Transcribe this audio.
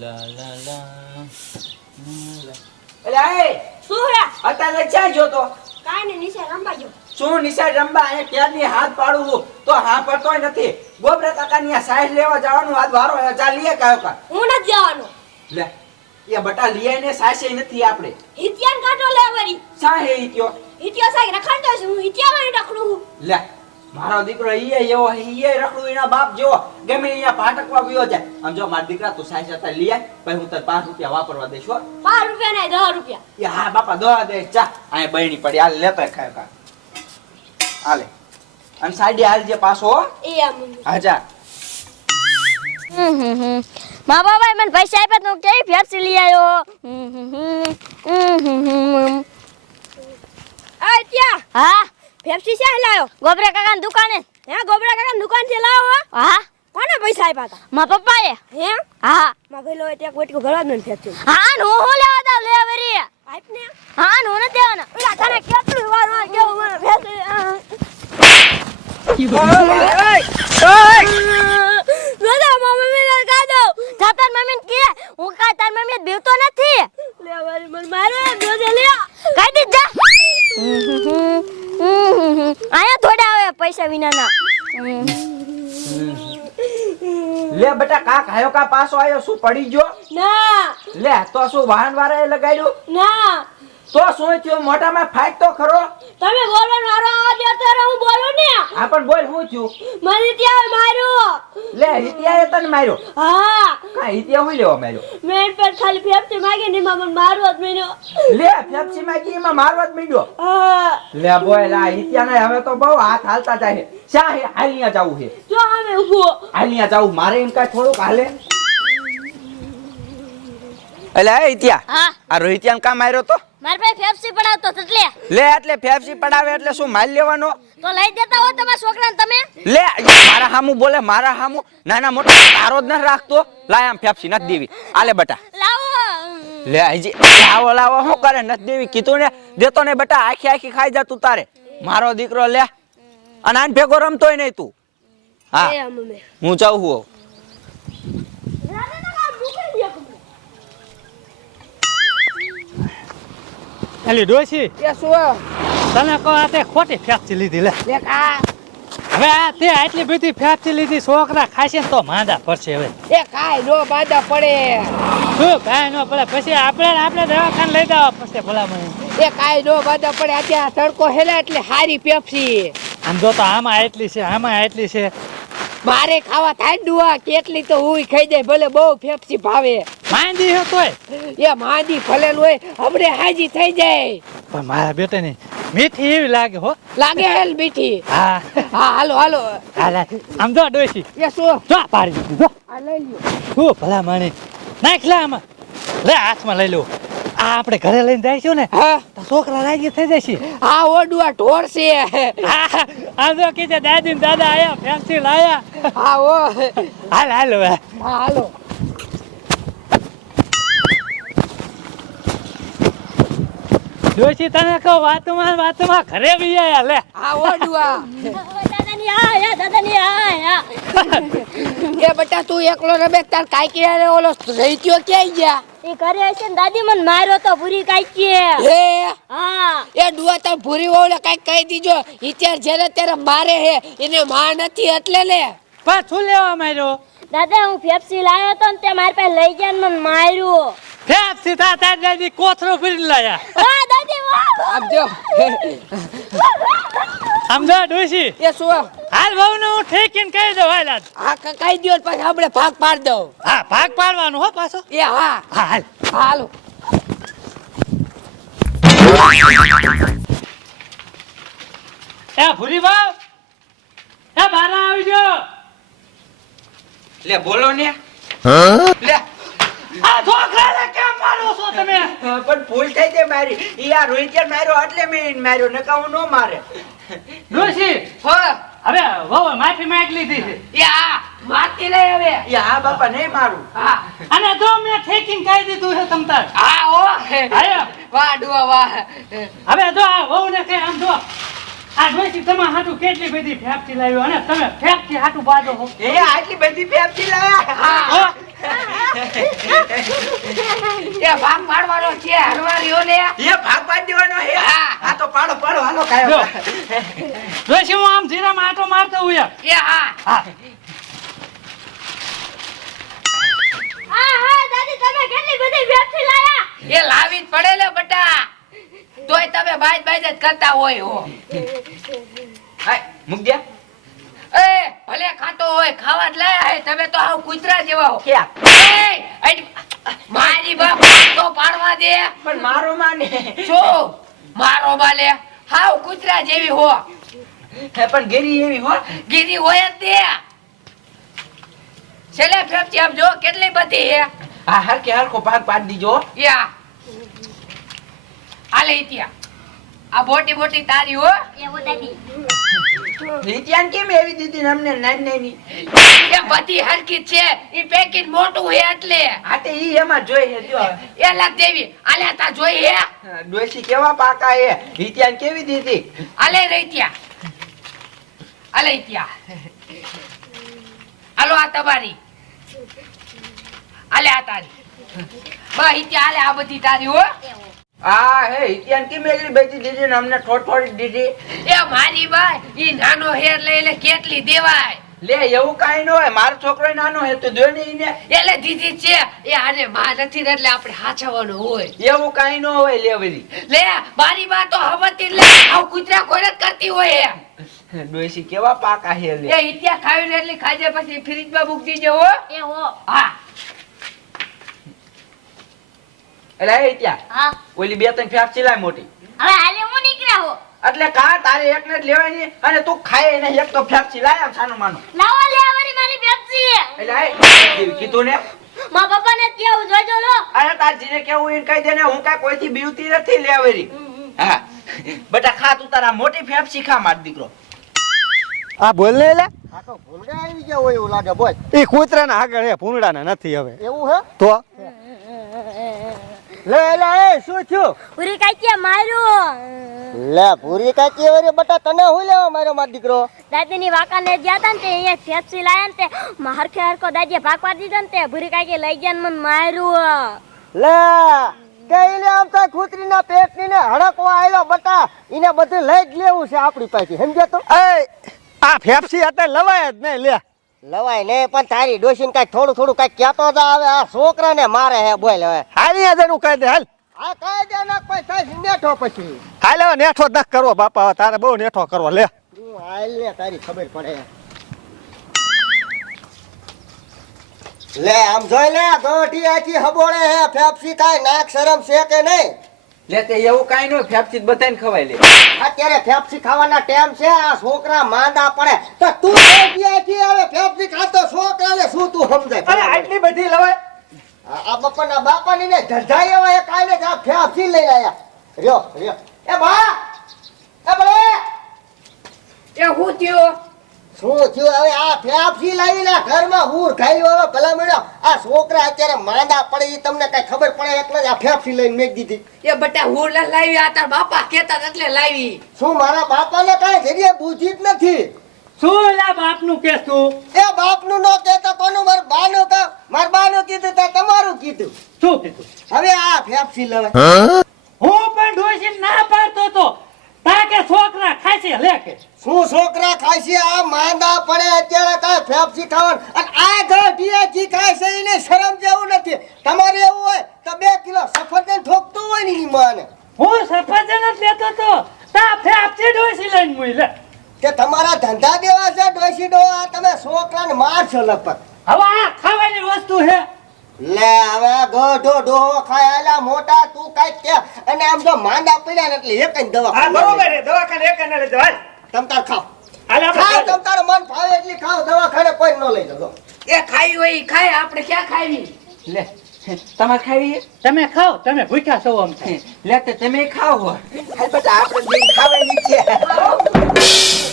લા લા લા એ! શું હે? અત્યારે ક્યાં જોતો કાઈ ને નીચે રમવા જો શું નિશાળ રમવા? અહીંયા ક્યારની હાથ પાડું છું? તો હા પડતોય નથી. ગોબરા કાકાની આ સાઈડ લેવા જવાનું હાથ વારો હે. જા લીએ કાયો કા હું નથી જવાનું. લે એ બટા લીએ ને સાસે નથી આપણે. હિતિયાન કાટો લેવરી સા હે ઈ કયો હિતિયો સાહેબ રખડતો છે હું હિતિયામાં રખડું છું. લે મારો દીકરો ઈએ એવો ઈએ રખડું એના બાપ જેવો. ગમે અહીંયા ભાટકવા ગયો જાય આમ જો મારા દીકરા તું સાઈ સાથે લઈ આય પછી હું તને પાંચ રૂપિયા વાપરવા દઈશ હો. પાંચ રૂપિયા નહીં દસ રૂપિયા. એ હા બાપા દોવા દે ચા અહીંયા બહેણી પડી. હાલ લેતા ખાય ખા. હાલે. અને સાઈડે હાલ જે પાછો હો. એ આમ હા જા. મા બાબાએ મને પૈસા આપ્યા તો હું કેવી ફેરસી લઈ આવ્યો આ ત્યાં. હા? પેપ્સી છે લાયો? ગોબરા કાકાની દુકાને? હે ગોબરા કાકાની દુકાનથી લાવો હો? હા. કોને પૈસા આપ્યા હતા મા પપ્પાએ? હે? હા. માં ગયેલો ત્યાં કોટકો ભરવા નથી પેપ્સી હા નો હું હું લેવા દા લે વરી. આપને હા ને નથી દેવાના ઓલા તને કેટલું વાર વાર કેવું મને પેપ્સી દાદા મા મમ્મી ને કાદો જા તાર મમ્મીને કે હું કા તાર મમ્મી બીવતો નથી. લે વરી મને મારે દોજે લે કાઈ દીધ જા. પૈસા વિનાના. લે બેટા કા ખાયો કા પાસો આયો? શું પડી ગયો? ના. લે તો શું વાહન વાળાએ લગાડ્યું? ના. તો શું થયું? મોટામાં ફાઈટ તો ખરો? તમે બોલવાનો મારો અવાજ રહે હું બોલું ને? હા પણ બોલ હું છું મને ત્યાં માર્યો. લે હિતિયાએ તને માર્યો? હા. કા હિતિયા હું લેવા માર્યો? મેં પર ખાલી ફેફસી માગી ને મને મારવો જ મેનો લે ફેફસી માગી એમાં મારવા જ માંડ્યો હા. લે બોય લા હિતિયાને હવે તો બહુ હાથ હાલતા જાય છે. શા હે? હાલિયા જાવું છે જો હવે ઊભો હાલિયા જાવું. મારે એમ કાઈ થોડુંક હાલે? એટલે એ હિતિયા. હા. આ રોહિતિયાને કામ માર્યો તો? મારા પાસે ફેફસી પડાવતો એટલે લે. એટલે ફેફસી પડાવે એટલે શું માલ લેવાનો? તો લઈ દેતા હો તમારા છોકરાને તમે. લે મારા હામુ બોલે મારા હામુ નાના મોટા તારો જ ન રાખતો. લાય આમ ફેફસી નથી દેવી. આલે બટા. લાવો. લે હજી લાવો લાવો શું કરે? નથી દેવી. કીધું ને દેતો ને બટા આખી આખી ખાઈ જા તું તારે. મારો દીકરો લે. અને આન ભેગો રમતોય નહીં તું. હા. હું જાઉં હું એલી ડોશી. એ શું? તને કહો આ તે ખોટી ફેફસી લીધી લે. લે કા? હવે આ તે આટલી બધી ફેફસી લીધી છોકરા ખાશે તો માંદા પડશે હવે. એ કાઈ નો બાદા પડે. શું કાંઈ ન પડે? પછી આપણે આપણે દવાખાને લઈ જવા પડશે ભલા મને એ કાંઈ નો બાધા પડે. અત્યારે તડકો હેલા એટલે હારી પેપ્સી. આમ જો તો આમાં એટલી છે આમાં એટલી છે. મારે ખાવા થાય ને કેટલી તો હુંય ખાઈ જાય ભલે બહુ ફેફસી ભાવે. માંદી હે તોય? એ માંદી ફલેલ હોય હમણે હાજી થઈ જાય. પણ મારા બેટાની મીઠી એવી લાગે હો. લાગે હેલ મીઠી? હા. હા હાલો હાલો. હાલે આમ જો ડોસી એ શું? જો પાડી દીધું જો. આ લઈ લ્યો. શું ભલા માણી નાખ લે આમાં. લે હાથમાં લઈ લો. આ આપણે ઘરે લઈને જઈશું ને હા. તો છોકરા રાજી થઈ જશે આ ઓડુઆ ઢોર છે. આ જો કીધે દાદી ને દાદા આયા ફેન્સી લાયા. હા ઓ. હાલ હાલ હવે હા હાલો. જોશી તને કહો વાતમાં વાતમાં ઘરે બી આયા લે. આ ઓડું આ. એ બટા તું એકલો રમે તાર કાઈ કે ઓલો રહી ગયો ક્યાંય ગયા? એ કરે છે ને દાદી મને માર્યો તો ભૂરી કાઈ હે? હા. એ ડુઆ તાર ભૂરી ઓલે કઈ કહી દીજો ઈત્યાર જ્યારે ત્યારે મારે હે એને માં નથી એટલે લે. પણ શું લેવા માર્યો? દાદા હું ફેફસી લાવ્યો તો ને તે મારી પાસે લઈ ગયા ને મને માર્યું. ફેપ સીધા તાર દાદી કોથરો ફરી લાયા. વાહ દાદી વાહ આપજો સમજો ડોશી? એ શું હાલ બહુ ને હું ઠેકીને કહી દઉં હાલ આજ. આ ક- કહી દ્યો પછી આપણે ભાગ પાડ દઉં. હા ભાગ પાડવાનો હો પાછો. એ હા. હા હાલ. હાલો. એ ભૂરી બાપ એ બારા આવજો લે બોલો ને. લે. આ છોકરાને કેમ મારો છો તમે? પણ ભૂલ થઈ ગઈ મારી. ઈ આ રોહિતિયા માર્યો એટલે મેં માર્યો નકા હું નો મારે. ડોશી હો હવે વહુ માફી માંગ લીધી છે. યા માફી મારતી લે હવે યા હા બાપા નહીં મારું. હા. અને જો મેં ઠેકીને કહી દીધું છે તમ તાર. હા હો. આયો. વાહ ડુઆ વાહ. હવે જો આ વહુ ને કે આમ જો. આ ડોશી તમારા હાટુ કેટલી બધી ફેફથી લાવ્યો અને તમે ફેફથી હાટુ બાજો હો. એ આટલી બધી પેપ્સી લાયા એ ભાગ પાડવાનો છે હરવારીઓ ને. એ ભાગ પાડી દેવાનો હે. આ તો પાડો પાડો હાલો કાયો જો. હું આમ જીરામાં આટો મારતો હું એ હા. હા. હા હા દાદી તમે કેટલી બધી લાયા એ લાવી જ પડે લે બટા. તોય તમે બાજ બાજ જ કરતા હોય હો. હાય મૂક દે. એ ભલે ખાતો હોય ખાવા જ લાયા હે તમે તો આવ કૂતરા જેવા હો. ક્યાં? મારી બાપ તો પાડવા દે. પણ મારો માને. જો મારો બાલે હાવ કૂતરા જેવી હો. હે પણ ગેરી એવી હો. ગીરી હોય જ તે. છેલ્લે ફેફચી આપ જો કેટલી બધી હે. આ હરકે હરખો ભાગ પાડી દીજો યા. આલે ઇતિયા આ બોટી બોટી તારી હો. એવો દાદી. રીતિયાન કેમ એવી દીધી ને અમને નાની નાની? એ બધી હરકી છે. ઈ પેકિંગ મોટું હે એટલે. આ તે ઈ એમાં જોઈ હે જો. એ દેવી. આલે તા જોઈ હે. ડોસી કેવા પાકા હે? રીતિયાન કેવી દીધી? આલે રેત્યા ત્યાં આલે ત્યાં આલો આ તમારી. આલે આ તારી. બા ઇત્યા આલે આ બધી તારી હો. આ હે રીતિયાન કેમ એવી બેચી દીધી ને અમને થોડી થોડી દીધી? એ મારી બા ઈ નાનો હેર લઈ લે કેટલી દેવાય? લે એવું કાઈ ન હોય મારો છોકરો નાનો હે તો દો ને ઈને. એટલે દીધી છે એ આને માં નથી ને એટલે આપણે હાચવવાનું હોય. એવું કાઈ ન હોય લે લે મારી બા તો હવતી લે આવ કૂતરા જ કરતી હોય ડોસી કેવા પાકા હે લે. એ ઇત્યા ખાવીને એટલી ખાજે પછી ફ્રીજમાં મૂકી દીજો હો. હા. એટલે એ ત્યાં હા. ઓલી બે ત્રણ ફેફ ચીલાય મોટી. હવે હાલે હું નીકળ્યા હો. એટલે કા તારે એક ને જ લેવાની અને તું ખાય એને એક તો ફેફ ચીલાય આમ સાનું માનું. લાવો લે આવરી મારી પેપ્સી એટલે એ કીધું ને? મા પપ્પાને કેવું જોજો લો. અરે તાર જીને કેવું એને કહી દે ને હું કાંઈ કોઈથી બીવતી નથી લેવરી હા. બેટા ખા તું તારા મોટી ફેફ શીખા માર દીકરો. આ બોલ ને લે. આ તો ભૂંડા આવી ગયા હોય એવું લાગે બોલ. એ કૂતરાના આગળ હે ભૂંડાના નથી હવે. એવું હે? તો લે લે એ શું થયું? પૂરી કાચિયા માર્યું. લે ભૂરી કાચી ઓરે બટા તને હું લેવા મારો માર દીકરો? દાદીની વાકાને ગયા તા ને તે અહીંયા ફેફસી લાયા ને તે મારખે હરખો દાદીએ ભાગ પાડી દીધો ને તે ભૂરી કાચી લઈ ગયા ને મને માર્યું. લે કે લે આમ તો કૂતરીના પેટની ને હડકવા આયલો બટા એને બધું લઈ જ લેવું છે આપણી પાસે સમજ્યા તો? એ આ ફેફસી હતા લવાય જ નહીં લે. લવાય ને પણ તારી ડોશીને કાંઈક થોડું થોડું કાંઈક કહેતો તો આવે. આ છોકરાને મારે હે બોલ હવે. હાલ અહીંયા જઈને કહી દે હાલ. આ કહી દે નાખ પછી થાય નેઠો પછી. હાલ હવે નેઠો જ કરો કરવો બાપા તારે બહુ નેઠો કરવો લે. તું હાલ ને તારી ખબર પડે. લે આમ જોઈ લે ગોઠી આખી હબોળે હે ફેફસી કાંઈ નાક શરમ છે કે નહીં? લે તે એવું કાંઈ ન હોય ફેફથી ખવાય લે. અત્યારે ફેફસી ખાવાના ટાઈમ છે આ છોકરા માંદા પડે. તો તું ગોઠી હવે ફેફસી ખાતો છોકરાને શું તું સમજાય? આટલી બધી લવાય. આ બપોરના બાપાની ને ધરધાઈ એવા આ ફેફસી લઈ આયા. રહ્યો રહ્યો. એ બા એ બલે એ હું થયો? શું થયું? હવે આ ફેફસી લાવીને ઘરમાં હુર ખાઈ હવે ભલા મળ્યો? આ છોકરા અત્યારે માંદા પડે એ તમને કઈ ખબર પડે? એટલે જ આ ફેફસી લઈને મેં દીધી. એ બટા હું લાવી આ તાર બાપા કેતા એટલે લાવી. શું મારા બાપાને કઈ જરીએ બુદ્ધિ જ નથી? શું લા બાપનું કેસ તું? એ બાપનું નો કેતો કોનું? માર બાનું કા? માર બાનું કીધું તો તમારું કીધું. શું કીધું? હવે આ ફેફસી લેવાય. હું પણ ડોશી ના પાડતો તો. તાકે છોકરા ખાશે લે કે શું છોકરા ખાય છે? આ માંદા પડે અત્યારે કાંઈ ફેફસી ખાવાનું. અને આ ગાંઠિયા જી ખાય છે એને શરમ જેવું નથી. તમારે એવું હોય તો બે કિલો સફરજન ઠોકતું હોય ને માને. હું સફરજન જ લેતો તો. તા ફેફસી ડોશી લઈને મુઈ લે. કે તમારા ધંધા દેવા છે ડોસી ડો આ તમે છોકરાને મારશો લપક હવે આ ખાવાની વસ્તુ છે. લે હવે ગઢો ડોહો ખાયાલા મોટા તું કાંઈક કે. અને આમ જો માંદા પડ્યા ને એટલે એક જ દવા હા બરોબર છે દવાખાને એક ને લઈ હાલ. તમ તાર ખાઓ હાલ ખાઈ તમ તાર મન ફાવે એટલી ખાઓ દવાખાને કોઈ ન લઈ જજો એ ખાઈ હોય ખાય આપણે ક્યાં ખાવી? લે તમારે ખાવી તમે ખાઓ તમે ભૂખ્યા છો આમ? લે તે તમે ખાવ હાલ બેટા આપણે ખાવાની છે.